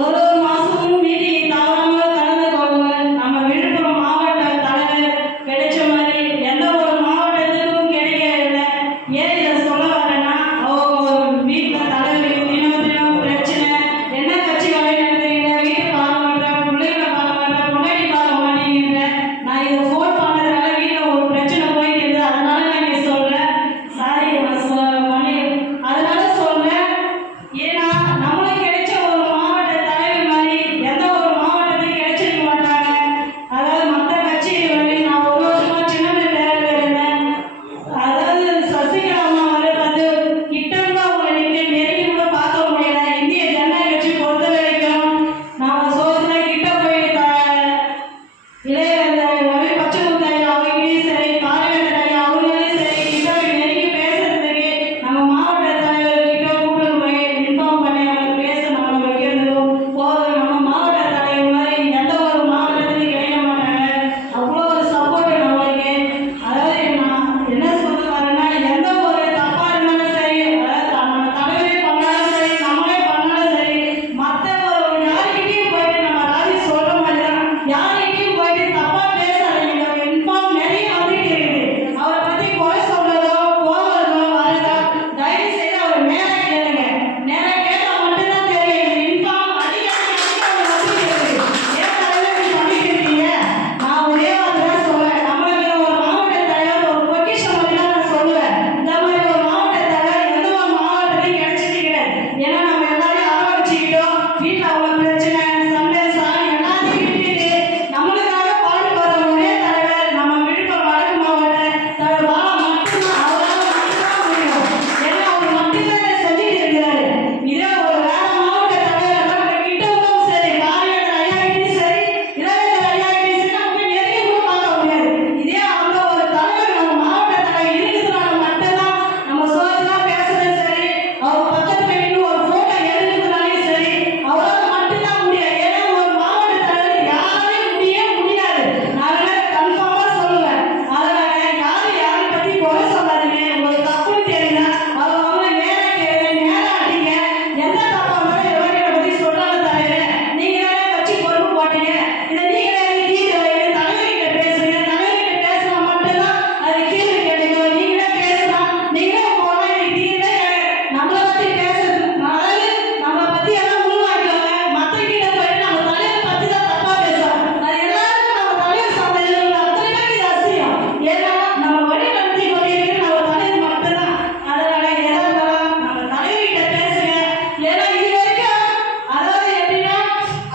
ஒரு மாசமும் மீட்டிங் தவறாம கலந்துக்கோங்க. நம்ம விழுப்புரம் மாவட்ட தலைவர் கிடைச்ச மாதிரி எந்த ஒரு மாவட்டத்துக்கும் கிடைக்கல. ஏன் இதை சொல்ல வரேன்னா, அவங்க வீட்டில் தலைவர் தினம் தினம் பிரச்சனை. என்ன கட்சி வழி நடத்துறீங்க, வீட்டை பார்க்க மாட்டேன், பிள்ளைகளை பார்க்க மாட்டேன், முன்னாடி பார்க்க மாட்டேங்கிற. நான் இதை ஃபோன் பண்ணதுனால வீட்டில் ஒரு பிரச்சனை போயிட்டு, அதனால நான் இங்கே சொல்றேன். சாரி பண்ணி அதனால சொல்றேன். ஏன்னா நம்மளுக்கு கிடைச்ச ஒரு மாவட்ட தலைவர் மாதிரி எந்த ஒரு மாவட்டத்தையும் கிடைச்சிருக்க மாட்டாங்க. அதாவது மற்ற கட்சிகள் வந்து நான் ஒரு வருஷமா சின்ன தேர்தல் இருந்தேன். அதாவது சசிகலா அம்மா வரை பார்த்து கிட்டங்க அவங்களுக்கு நெருங்கி கூட பார்க்க முடியல. இந்திய ஜனநாயக கட்சி பொறுத்த வரைக்கும் நாம சோதனை கிட்ட போய் இளையராஜா ரவி பச்சைமுத்தாய் அவங்களையும் சரி, பாரவேந்தர் ஐயா அவங்களையும் சரி, கிட்ட போய் நெருங்கி பேசுறதுக்கு நம்ம மாவட்ட தலைவர் கிட்ட கூப்பிட்டு போய் இன்ஃபார்ம் பண்ணி அவங்க பேச நம்ம வைக்கிறதும் போதும். நம்ம மாவட்ட தலைவர் மாதிரி எந்த ஒரு மாவட்டத்திலையும் கிடைக்க மாட்டாங்க. அவ்வளோ ஒரு சப்போர்ட் நம்மளுக்கு. அதாவது நான் என்ன சொல்ல வரேன்னா, எந்த ஒரு தப்பா இருந்தாலும் சரி, அதாவது நம்ம தலைவரே பண்ணாலும் சரி, நம்மளே பண்ணாலும் சரி, மற்ற ஒரு யாருக்கிட்டையும் போயிட்டு நம்ம ராஜி சொல்ற மாதிரி தான், யாருக்கிட்டையும் போயிட்டு தப்பா பேசாதீங்க. இன்ஃபார்ம் நிறைய வந்துட்டு இருக்குது. அவரை பத்தி குறை சொல்றதோ போகிறதோ வரதோ தயவு செய்து அவர் நேராக கேளுங்க. நேராக கேட்டால் மட்டும்தான் தெரியும். இன்ஃபார்ம் அதிகாரி அவர் வந்துட்டு இருக்கு. ஏன் தலைவர் இப்படி பண்ணிட்டு இருக்கீங்க? நான் ஒரே வார்த்தை தான் சொல்றேன். நம்மளுக்கு ஒரு மாவட்ட தலைவர் ஒரு பொக்கிஷம் மாதிரி தான் நான் சொல்லுவேன். இந்த மாதிரி ஒரு மாவட்ட தலைவர் எந்த ஒரு மாவட்டத்தையும் கிடைச்சது கிடையாது. ஏன்னா நம்ம எல்லாரையும் ஆரம்பிச்சுக்கிட்டோம். வீட்டில் அவ்வளோ பிரச்சனை, சண்டை, சாணி எல்லாத்தையும் விட்டுட்டு நம்மளுக்காக பாடுபடுற ஒரே தலைவர் நம்ம விழுப்புரம் வடக்கு மாவட்ட தலைவர் பாலா மட்டும்தான். அவரால் மட்டும்தான் முடியும். ஏன்னா அவர் மட்டும்தான் இதை செஞ்சுட்டு இருக்கிறாரு. இதே ஒரு வேற மாவட்ட தலைவர் நம்ம கிட்டவும் சரி, பாரவேந்தர் ஐயாக்கிட்டையும் சரி, இளையராஜா ஐயாக்கிட்டையும் சரி, நம்ம போய் நெருங்கி கூட பார்க்க முடியாது. இதே அந்த ஒரு தலைவர் நம்ம மாவட்ட தலைவர் இருக்கிறதுனால மட்டும்தான் நம்ம சோசியலா பேசுறதும் சரி, அவர் பக்கத்துல நின்று ஒரு போட்டோ எடுக்கிறதுனாலையும் சரி, அவரால் மட்டும்தான் முடியும். ஏன்னா ஒரு மாவட்ட தலைவர் யாராலையும் முடியாது. நான் கன்ஃபார்மா சொல்லுவேன். அதனால யாரை பத்தி குறை சொல்லாதீங்க. உங்களுக்கு தப்புன்னு தெரியுதா, அவங்க நேரா கேளுங்க, நேரா அடிங்க. எந்த தப்பா இருந்தாலும் எவர்கிட்ட பத்தி சொல்றாங்க தலைவர், நீங்க தானே கட்சி பொறுப்பு போட்டீங்க, இதை நீங்களே தீர்த்து வைங்க. தலைவர்கிட்ட பேசுங்க. தலைவர்கிட்ட பேசினா மட்டும்தான் அது கீழே கேளுங்க. நீங்களே பேசலாம், நீங்களே போனா இது தீர்வே நம்மளை பத்தி பேசுறது, அதாவது நம்மளை பத்தி எல்லாம் உள்வாங்கிக்கோங்க. மற்றகிட்ட போயிட்டு நம்ம தலைவர் பத்தி தான் தப்பா பேசுறோம். அது எல்லாருக்கும் நம்ம தலைவர் சந்தையில் அத்தனை பேருக்கு இது அசியம். ஏன்னா நம்ம வழி நடத்தி கொண்டிருக்கிறது நம்ம தலைவர் மட்டும்தான். அதனால ஏதாவது நம்ம தலைவர்கிட்ட பேசுங்க. ஏன்னா இது வரைக்கும் அதாவது எப்படின்னா,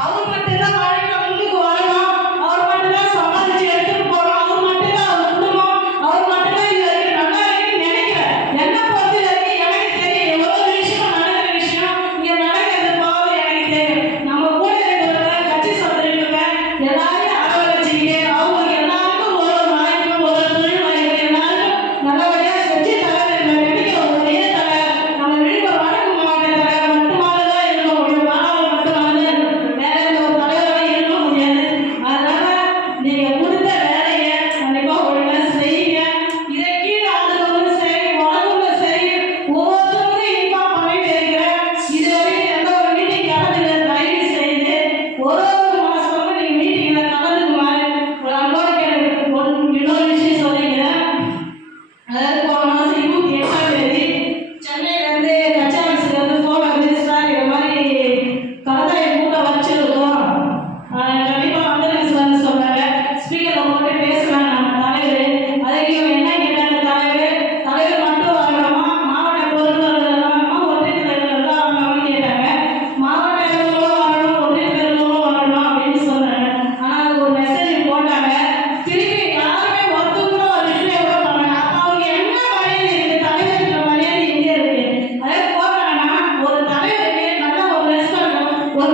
அவர் மட்டும்தான் வாழ்க்கையில முன்னுக்கு வரணும், அவர் மட்டும்தான் சம்பாதிச்சு எடுத்துட்டு போறோம், அவர் மட்டும்தான் அவர் குடும்பம், அவர் மட்டும்தான் இது வரைக்கும் நல்லா இருக்குன்னு நினைக்கிறேன். என்ன பொறுத்த வரைக்கும் எனக்கு தெரியும் எவ்வளவு விஷயம் நடக்கிற விஷயம் இங்க நடக்கிறது போது எனக்கு தெரியும். நம்ம கூட இருக்கிறவங்க கட்சி சொல்றவங்க எல்லாரையும் அரவணைச்சிக்கிட்டு அவங்களுக்கு எல்லாருக்கும் ஒரு வாய்ப்பு, ஒரு தொழில் வாய்ப்பு எல்லாருக்கும் நல்லபடியா செஞ்சு தலைவர் கிடைக்கிற ஒரே தலைவர் நம்ம விழுப்புரம் வடக்கு மாவட்ட தலைவர் மட்டுமானதான் இருக்க முடியும். மாணவர் மட்டுமானதான் வேற எந்த ஒரு தலைவராக இருக்க முடியாது. அதனால நீங்க கொடுத்த வேலையை கண்டிப்பா ஒழுங்கா செய்யுங்க. இதை கீழே ஆளுநரும் சரி, வளர்ந்தும் சரி, ஒவ்வொருத்தருக்கும் இன்ஃபார்ம் பண்ணிட்டு இருக்கிறேன். இது வரைக்கும் எந்த ஒரு மீட்டிங் கலந்துக்க தயவு செய்து ஒரு மாசமா நீங்க மீட்டிங்ல கலந்துக்குமாறு ஒரு அன்போடு கேட்கிறேன். இன்னொரு விஷயம் சொல்லிக்கிறேன். அதாவது போன மாசம் 28ஆம் தேதி சென்னையில இருந்து கட்சி ஆஃபீஸ்ல இருந்து போன் வந்துச்சு, சார் இது மாதிரி கலந்தாய் கூட்டம் வச்சிருக்கோம், கண்டிப்பா வந்துருங்க சார்னு சொன்னாங்க. ஸ்பீக்கர்ல போட்டு பேசுவேன் நம்ம தலைவர். அதுக்கு இவங்க என்ன கேட்டாங்க, தலைவர் மட்டும் வரணுமா, மாவட்ட பொறுப்பாளர் வரணுமா, ஒன்றிய தலைவர் வரணுமான்னு கேட்டாங்க. மாவட்ட தலைவர்களும் வரணும், ஒன்றிய தலைவர்களும் வரணும் அப்படின்னு சொன்னாங்க. ஆனா அது ஒரு மெசேஜ் போட்டாங்க. திருப்பி யாருமே ஒருத்தர் கூட ஒரு ரிப்ளை கூட பண்ணாங்க. அப்ப அவங்க என்ன மரியாதை இருக்கு, தலைவருக்கு மரியாதை எங்க இருக்கு? அதே போட்டாங்கன்னா ஒரு தலைவருக்கு நல்ல ஒரு ரெஸ்பான்ஸ், ஒரு